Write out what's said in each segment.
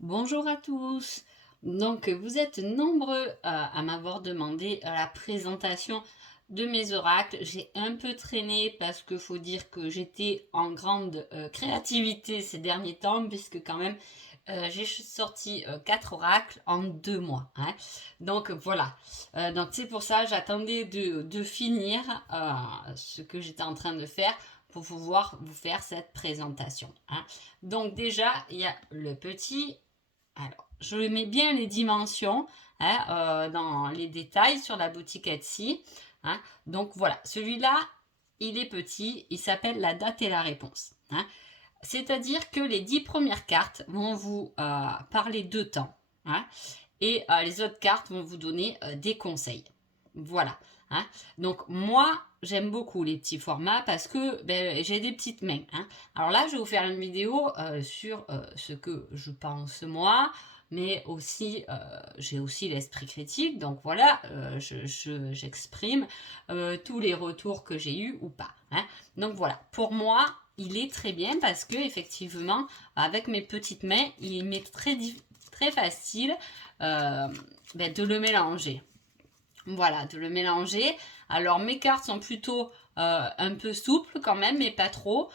Bonjour à tous. Donc, vous êtes nombreux à m'avoir demandé la présentation de mes oracles. J'ai un peu traîné parce qu'il faut dire que j'étais en grande créativité ces derniers temps, puisque quand même j'ai sorti 4 oracles en 2 mois, hein. Donc voilà. Donc c'est pour ça j'attendais de finir ce que j'étais en train de faire pour pouvoir vous faire cette présentation, hein. Donc déjà, il y a le petit. Alors, je mets bien les dimensions, hein, dans les détails sur la boutique Etsy, hein. Donc voilà, celui-là, il est petit, il s'appelle la date et la réponse, hein. C'est-à-dire que les 10 premières cartes vont vous parler de temps, hein, et les autres cartes vont vous donner des conseils. Voilà, hein. Donc moi, j'aime beaucoup les petits formats parce que j'ai des petites mains, hein. Alors là, je vais vous faire une vidéo sur ce que je pense moi, mais aussi, j'ai aussi l'esprit critique. Donc voilà, j'exprime tous les retours que j'ai eus ou pas, hein. Donc voilà, pour moi, il est très bien parce que effectivement, avec mes petites mains, il m'est très facile de le mélanger. Voilà, de le mélanger. Alors mes cartes sont plutôt un peu souples quand même, mais pas trop.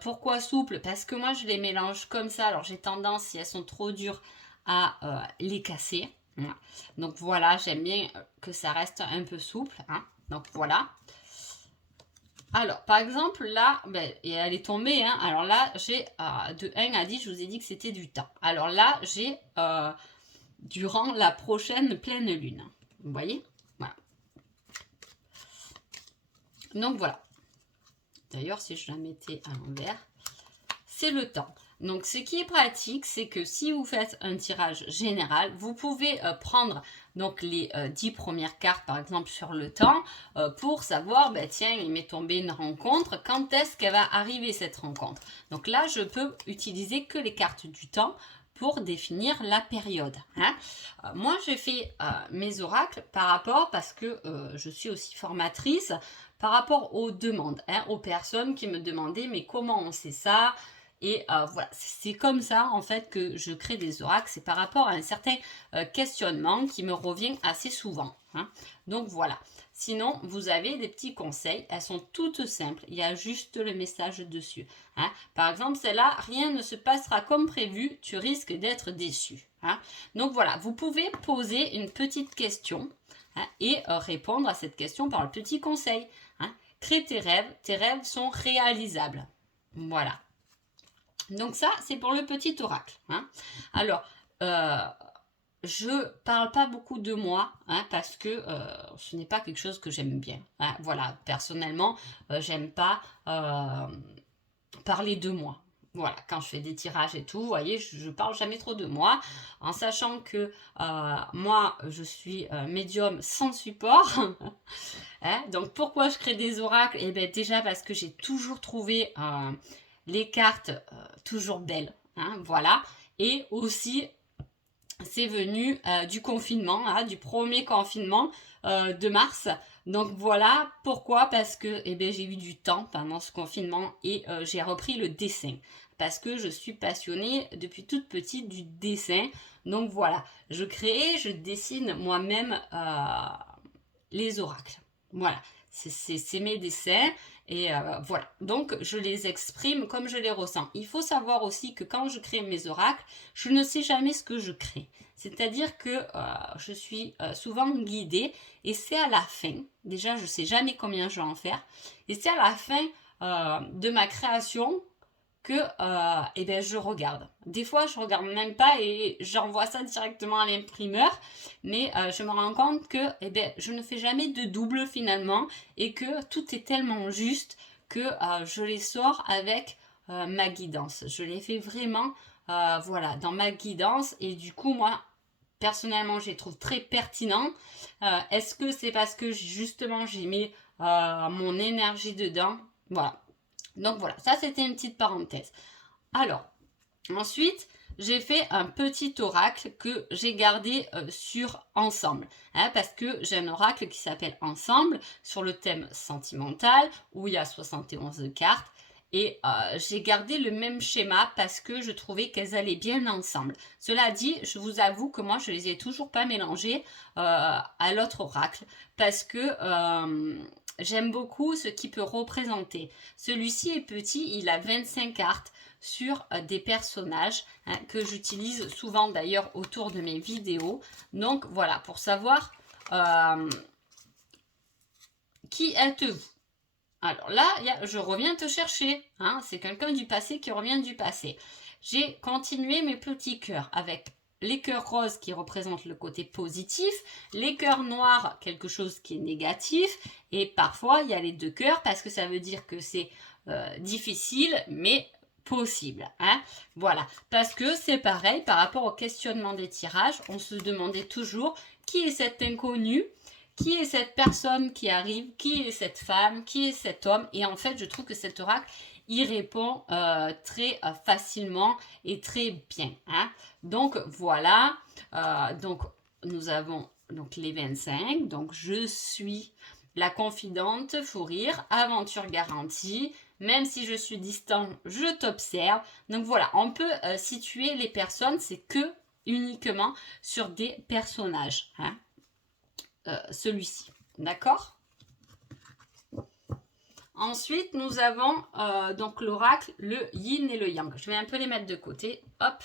Pourquoi souple? Parce que moi je les mélange comme ça. Alors j'ai tendance, si elles sont trop dures, à les casser. Voilà. Donc voilà, j'aime bien que ça reste un peu souple, hein. Donc voilà. Alors, par exemple, là, et elle est tombée, hein. Alors là, j'ai de 1 à 10, je vous ai dit que c'était du temps. Alors là, j'ai durant la prochaine pleine lune. Vous voyez? Voilà. Donc voilà. D'ailleurs, si je la mettais à l'envers, c'est le temps. Donc ce qui est pratique, c'est que si vous faites un tirage général, vous pouvez prendre donc les 10 premières cartes par exemple sur le temps pour savoir, tiens, il m'est tombé une rencontre, quand est-ce qu'elle va arriver cette rencontre. Donc là, je peux utiliser que les cartes du temps pour définir la période, hein. Moi, j'ai fait mes oracles par rapport, parce que je suis aussi formatrice, par rapport aux demandes, hein, aux personnes qui me demandaient mais comment on sait ça. Et voilà, c'est comme ça en fait que je crée des oracles. C'est par rapport à un certain questionnement qui me revient assez souvent, hein. Donc voilà. Sinon, vous avez des petits conseils. Elles sont toutes simples. Il y a juste le message dessus, hein. Par exemple, celle-là, rien ne se passera comme prévu. Tu risques d'être déçu, hein. Donc voilà, vous pouvez poser une petite question, hein, et répondre à cette question par le petit conseil, hein. Crée tes rêves. Tes rêves sont réalisables. Voilà. Donc ça, c'est pour le petit oracle, hein. Alors, je parle pas beaucoup de moi, hein, parce que ce n'est pas quelque chose que j'aime bien, hein. Voilà, personnellement, j'aime pas parler de moi. Voilà, quand je fais des tirages et tout, vous voyez, je parle jamais trop de moi, en sachant que moi, je suis médium sans support. Hein. Donc pourquoi je crée des oracles? Eh bien déjà parce que j'ai toujours trouvé les cartes toujours belles, hein, voilà. Et aussi, c'est venu du confinement, hein, du premier confinement de mars. Donc voilà pourquoi, parce que j'ai eu du temps pendant ce confinement et j'ai repris le dessin. Parce que je suis passionnée depuis toute petite du dessin. Donc voilà, je crée, je dessine moi-même les oracles. Voilà, c'est mes dessins et voilà. Donc je les exprime comme je les ressens. Il faut savoir aussi que quand je crée mes oracles, je ne sais jamais ce que je crée. C'est-à-dire que je suis souvent guidée et c'est à la fin, déjà je ne sais jamais combien je vais en faire, et c'est à la fin de ma création que je regarde. Des fois, je regarde même pas et j'envoie ça directement à l'imprimeur, mais je me rends compte que je ne fais jamais de double finalement et que tout est tellement juste que je les sors avec ma guidance. Je les fais vraiment voilà, dans ma guidance et du coup, moi, personnellement, je les trouve très pertinents. Est-ce que c'est parce que justement, j'ai mis mon énergie dedans? Voilà. Donc voilà, ça c'était une petite parenthèse. Alors, ensuite, j'ai fait un petit oracle que j'ai gardé sur Ensemble, hein, parce que j'ai un oracle qui s'appelle Ensemble sur le thème sentimental où il y a 71 cartes Et j'ai gardé le même schéma parce que je trouvais qu'elles allaient bien ensemble. Cela dit, je vous avoue que moi, je les ai toujours pas mélangées à l'autre oracle parce que j'aime beaucoup ce qu'il peut représenter. Celui-ci est petit, il a 25 cartes sur des personnages que j'utilise souvent d'ailleurs autour de mes vidéos. Donc voilà, pour savoir qui êtes-vous. Alors là, je reviens te chercher. C'est quelqu'un du passé qui revient du passé. J'ai continué mes petits cœurs avec les cœurs roses qui représentent le côté positif, les cœurs noirs, quelque chose qui est négatif, et parfois il y a les deux cœurs parce que ça veut dire que c'est difficile, mais possible. Voilà, parce que c'est pareil par rapport au questionnement des tirages, on se demandait toujours qui est cet inconnu, qui est cette personne qui arrive, qui est cette femme, qui est cet homme. Et en fait, je trouve que cet oracle, il répond très facilement et très bien. Donc voilà, donc nous avons donc les 25. Donc je suis la confidente, fou rire, aventure garantie. Même si je suis distant, je t'observe. Donc voilà, on peut situer les personnes, c'est que uniquement sur des personnages. Celui-ci, d'accord? Ensuite, nous avons donc l'oracle, le yin et le yang. Je vais un peu les mettre de côté. Hop.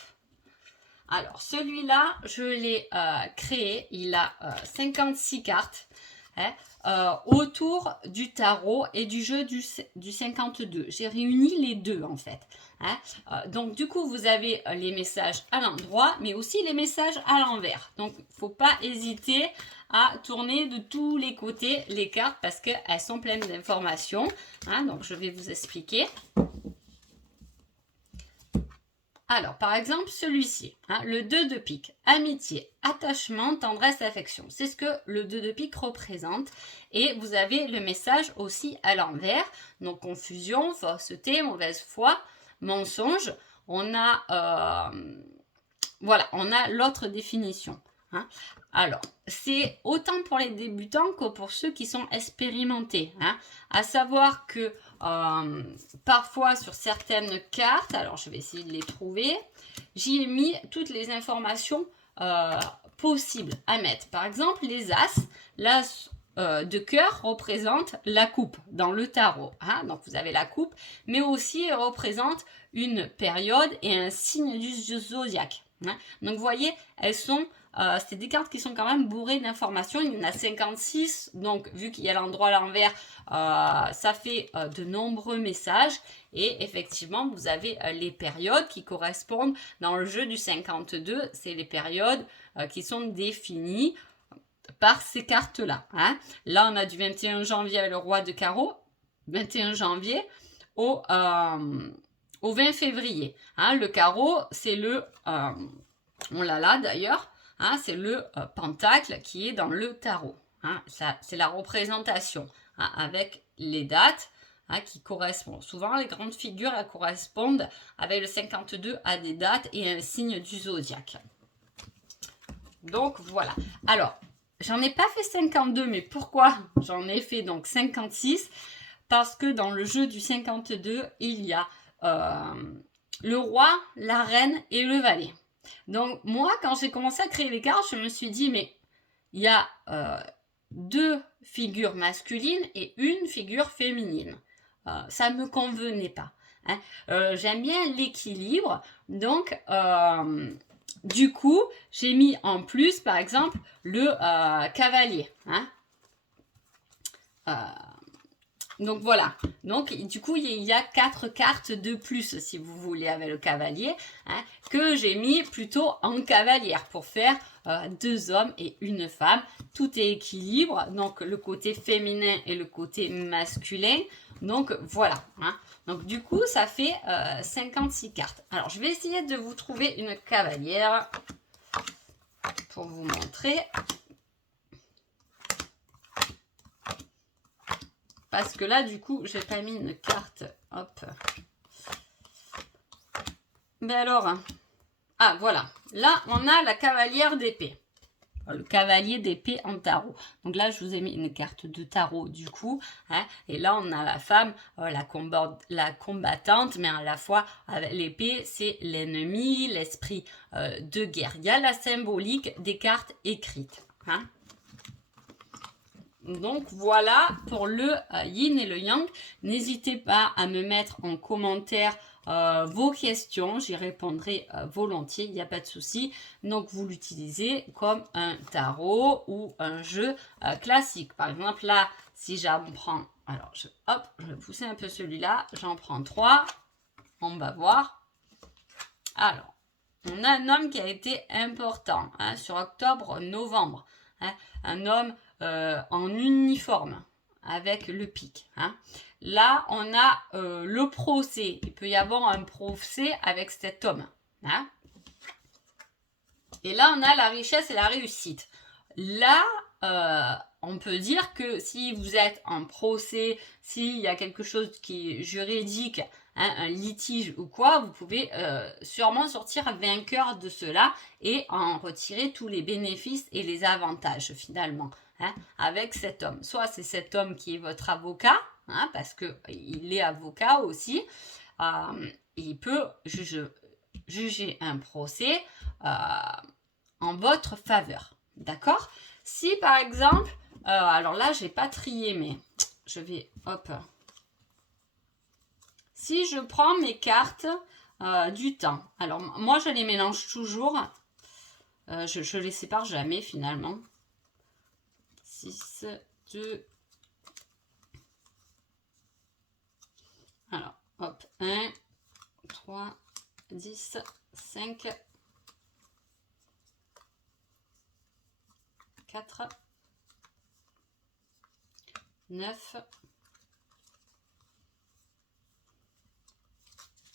Alors, celui-là, je l'ai créé. Il a 56 cartes autour du tarot et du jeu du 52. J'ai réuni les deux, en fait. Donc, du coup, vous avez les messages à l'endroit, mais aussi les messages à l'envers. Donc, il ne faut pas hésiter à tourner de tous les côtés les cartes parce qu'elles sont pleines d'informations. Donc, je vais vous expliquer. Alors, par exemple, celui-ci, le 2 de pique, amitié, attachement, tendresse, affection. C'est ce que le 2 de pique représente. Et vous avez le message aussi à l'envers. Donc, confusion, fausseté, mauvaise foi, mensonge. On a, voilà, on a l'autre définition. Alors, c'est autant pour les débutants que pour ceux qui sont expérimentés. À savoir que parfois sur certaines cartes, alors je vais essayer de les trouver, j'y ai mis toutes les informations possibles à mettre. Par exemple, les as, l'as de cœur représente la coupe dans le tarot. Donc vous avez la coupe, mais aussi représente une période et un signe du zodiaque. Donc vous voyez, elles sont... c'est des cartes qui sont quand même bourrées d'informations. Il y en a 56, donc vu qu'il y a l'endroit à l'envers, ça fait de nombreux messages. Et effectivement, vous avez les périodes qui correspondent dans le jeu du 52. C'est les périodes qui sont définies par ces cartes-là. Là, on a du 21 janvier avec le roi de carreau, 21 janvier au 20 février. Le carreau, c'est le... on l'a là d'ailleurs. C'est le pentacle qui est dans le tarot. C'est la représentation avec les dates qui correspondent. Souvent, les grandes figures elles correspondent avec le 52 à des dates et un signe du zodiaque. Donc, voilà. Alors, j'en ai pas fait 52, mais pourquoi j'en ai fait donc 56? Parce que dans le jeu du 52, il y a le roi, la reine et le valet. Donc, moi, quand j'ai commencé à créer les cartes, je me suis dit, mais il y a deux figures masculines et une figure féminine. Ça ne me convenait pas. J'aime bien l'équilibre. Donc, du coup, j'ai mis en plus, par exemple, le cavalier. Donc voilà, donc du coup il y a 4 cartes de plus si vous voulez avec le cavalier que j'ai mis plutôt en cavalière pour faire 2 hommes et une femme. Tout est équilibre, donc le côté féminin et le côté masculin. Donc voilà, donc du coup ça fait 56 cartes. Alors je vais essayer de vous trouver une cavalière pour vous montrer. Parce que là, du coup, j'ai pas mis une carte. Hop. Mais alors, voilà. Là, on a la cavalière d'épée. le cavalier d'épée en tarot. Donc là, je vous ai mis une carte de tarot du coup. Hein, et là, on a la femme, la combattante, mais à la fois, avec l'épée, c'est l'ennemi, l'esprit de guerre. Il y a la symbolique des cartes écrites. Hein. Donc voilà pour le yin et le yang. N'hésitez pas à me mettre en commentaire vos questions, j'y répondrai volontiers, il n'y a pas de souci. Donc vous l'utilisez comme un tarot ou un jeu classique. Par exemple là, si j'en prends, alors je vais pousser un peu celui-là, j'en prends 3, on va voir. Alors, on a un homme qui a été important hein, sur octobre-novembre, hein, un homme en uniforme avec le pic. Hein. Là, on a le procès. Il peut y avoir un procès avec cet homme. Hein. Et là, on a la richesse et la réussite. Là, on peut dire que si vous êtes en procès, s'il y a quelque chose qui est juridique, hein, un litige ou quoi, vous pouvez sûrement sortir vainqueur de cela et en retirer tous les bénéfices et les avantages finalement. Hein, avec cet homme. Soit c'est cet homme qui est votre avocat, hein, parce qu'il est avocat aussi. Il peut juger un procès en votre faveur. D'accord? Si par exemple, alors là, j'ai pas trié, mais je vais, hop. Si je prends mes cartes du temps, alors moi, je les mélange toujours. Je les sépare jamais finalement. 6, 2. Alors, hop, 1, 3, 10, 5, 4, 9.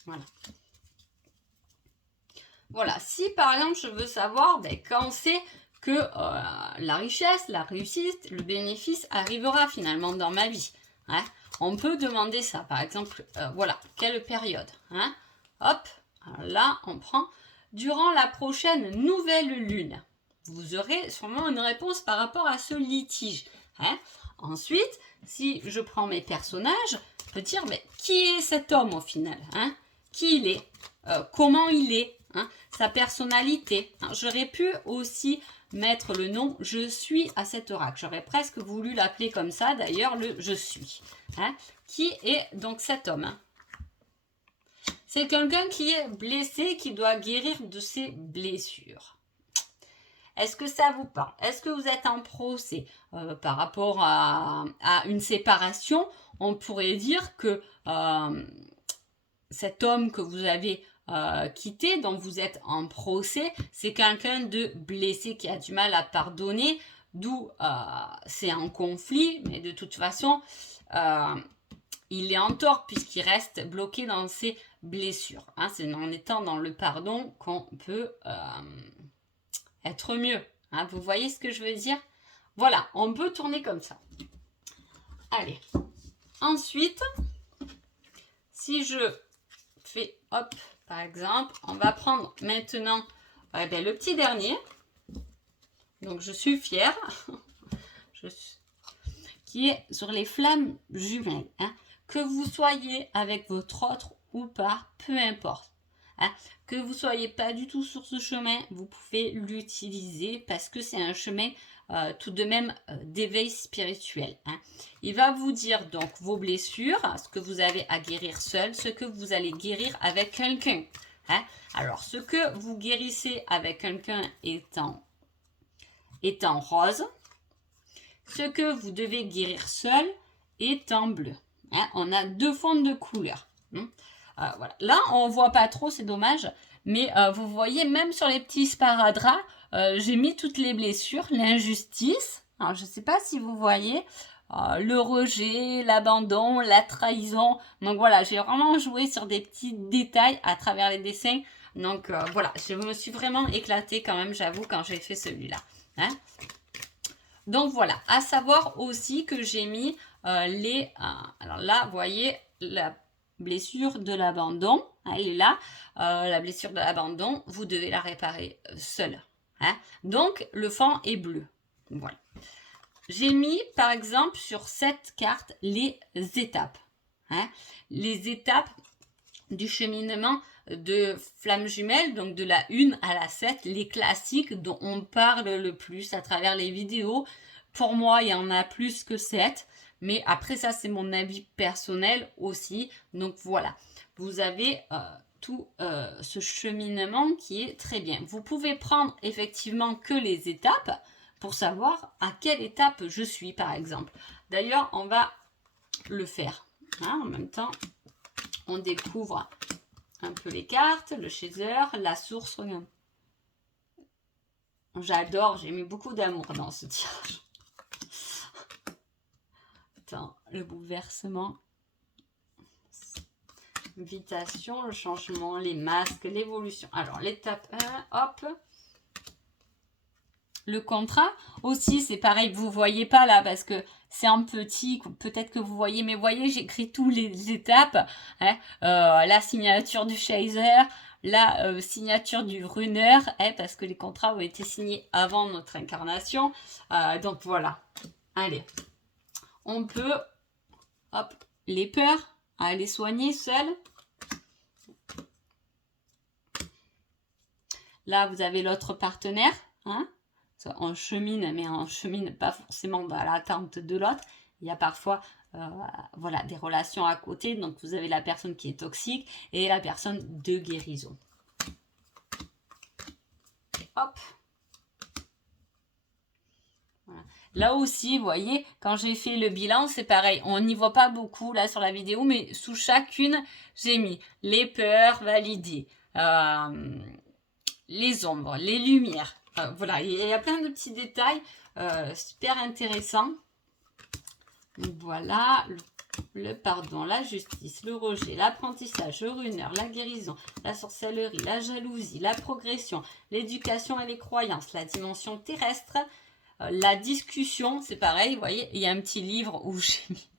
Voilà. Voilà, si par exemple je veux savoir quand c'est que la richesse, la réussite, le bénéfice arrivera finalement dans ma vie. Hein. On peut demander ça, par exemple, voilà, quelle période. Hein. Hop, alors là, on prend durant la prochaine nouvelle lune. Vous aurez sûrement une réponse par rapport à ce litige. Hein. Ensuite, si je prends mes personnages, je peux dire, mais qui est cet homme au final hein. Qui il est comment il est hein, sa personnalité. Hein. J'aurais pu aussi mettre le nom « Je suis » à cet oracle. J'aurais presque voulu l'appeler comme ça, d'ailleurs, le « Je suis hein. ». Qui est donc cet homme hein. C'est quelqu'un qui est blessé, qui doit guérir de ses blessures. Est-ce que ça vous parle? Est-ce que vous êtes en procès par rapport à une séparation? On pourrait dire que cet homme que vous avez quitté, dont vous êtes en procès, c'est quelqu'un de blessé qui a du mal à pardonner, d'où c'est un conflit, mais de toute façon, il est en tort puisqu'il reste bloqué dans ses blessures. Hein. C'est en étant dans le pardon qu'on peut être mieux. Hein. Vous voyez ce que je veux dire? Voilà, on peut tourner comme ça. Allez. Ensuite, si je fais, hop, par exemple, on va prendre maintenant le petit dernier. Donc, je suis fière. Qui est sur les flammes jumelles. Hein. Que vous soyez avec votre autre ou pas, peu importe. Hein. Que vous soyez pas du tout sur ce chemin, vous pouvez l'utiliser parce que c'est un chemin tout de même d'éveil spirituel. Hein. Il va vous dire donc vos blessures, ce que vous avez à guérir seul, ce que vous allez guérir avec quelqu'un. Hein. Alors, ce que vous guérissez avec quelqu'un étant rose, ce que vous devez guérir seul est en bleu. Hein, on a deux fonds de couleurs. Voilà. Là, on ne voit pas trop, c'est dommage. Mais vous voyez, même sur les petits sparadraps, j'ai mis toutes les blessures, l'injustice. Alors, je ne sais pas si vous voyez. Le rejet, l'abandon, la trahison. Donc voilà, j'ai vraiment joué sur des petits détails à travers les dessins. Donc voilà, je me suis vraiment éclatée quand même, j'avoue, quand j'ai fait celui-là. Hein. Donc voilà, à savoir aussi que j'ai mis alors là, vous voyez la blessure de l'abandon, elle est là. La blessure de l'abandon, vous devez la réparer seule. Hein. Donc, le fond est bleu. Voilà. J'ai mis, par exemple, sur cette carte, les étapes. Hein. Les étapes du cheminement de flammes jumelles, donc de la 1 à la 7, les classiques dont on parle le plus à travers les vidéos. Pour moi, il y en a plus que 7, mais après ça, c'est mon avis personnel aussi. Donc voilà, vous avez tout ce cheminement qui est très bien. Vous pouvez prendre effectivement que les étapes pour savoir à quelle étape je suis, par exemple. D'ailleurs, on va le faire. Hein, en même temps, on découvre un peu les cartes, le chaser, la source. Regarde. J'adore, j'ai mis beaucoup d'amour dans ce tirage. Attends, le bouleversement. Invitation, le changement, les masques, l'évolution. Alors, l'étape 1, hop. Le contrat aussi, c'est pareil, vous ne voyez pas là parce que c'est en petit, peut-être que vous voyez, mais voyez, j'écris toutes les étapes. Hein, la signature du chaser, la signature du runner, hein, parce que les contrats ont été signés avant notre incarnation. Donc voilà, allez, on peut, hop, les peurs, aller soigner seul. Là, vous avez l'autre partenaire, hein. On chemine, mais on chemine pas forcément dans l'attente de l'autre. Il y a parfois voilà, des relations à côté. Donc, vous avez la personne qui est toxique et la personne de guérison. Hop. Voilà. Là aussi, vous voyez, quand j'ai fait le bilan, c'est pareil. On n'y voit pas beaucoup là sur la vidéo, mais sous chacune, j'ai mis les peurs validées, les ombres, les lumières. Voilà, il y a plein de petits détails super intéressants. Donc voilà, le pardon, la justice, le rejet, l'apprentissage, le runner, la guérison, la sorcellerie, la jalousie, la progression, l'éducation et les croyances, la dimension terrestre, la discussion, c'est pareil, vous voyez, il y a un petit livre où j'ai mis,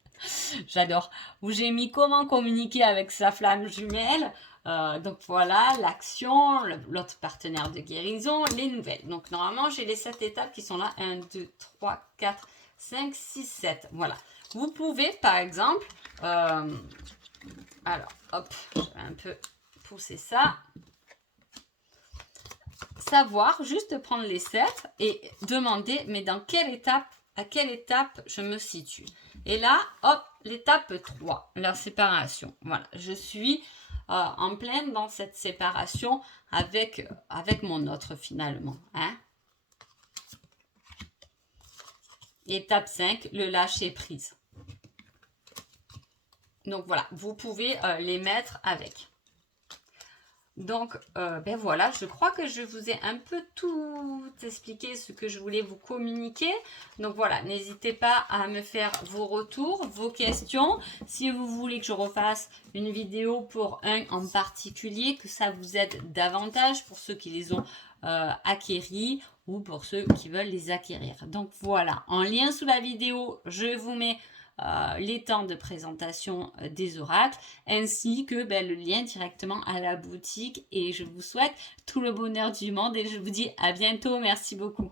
j'adore, où j'ai mis comment communiquer avec sa flamme jumelle. Donc voilà, l'action, l'autre partenaire de guérison, les nouvelles. Donc normalement, j'ai les 7 étapes qui sont là. 1, 2, 3, 4, 5, 6, 7. Voilà. Vous pouvez, par exemple, alors, hop, je vais un peu pousser ça. Savoir, juste prendre les 7 et demander, mais dans quelle étape, à quelle étape je me situe. Et là, hop, l'étape 3, la séparation. Voilà, je suis en pleine dans cette séparation avec mon autre finalement. Hein. Étape 5, le lâcher prise. Donc voilà, vous pouvez les mettre avec. Donc, ben voilà, je crois que je vous ai un peu tout expliqué ce que je voulais vous communiquer. Donc voilà, n'hésitez pas à me faire vos retours, vos questions. Si vous voulez que je refasse une vidéo pour un en particulier, que ça vous aide davantage pour ceux qui les ont acquéris ou pour ceux qui veulent les acquérir. Donc voilà, en lien sous la vidéo, je vous mets les temps de présentation des oracles ainsi que le lien directement à la boutique et je vous souhaite tout le bonheur du monde et je vous dis à bientôt. Merci beaucoup.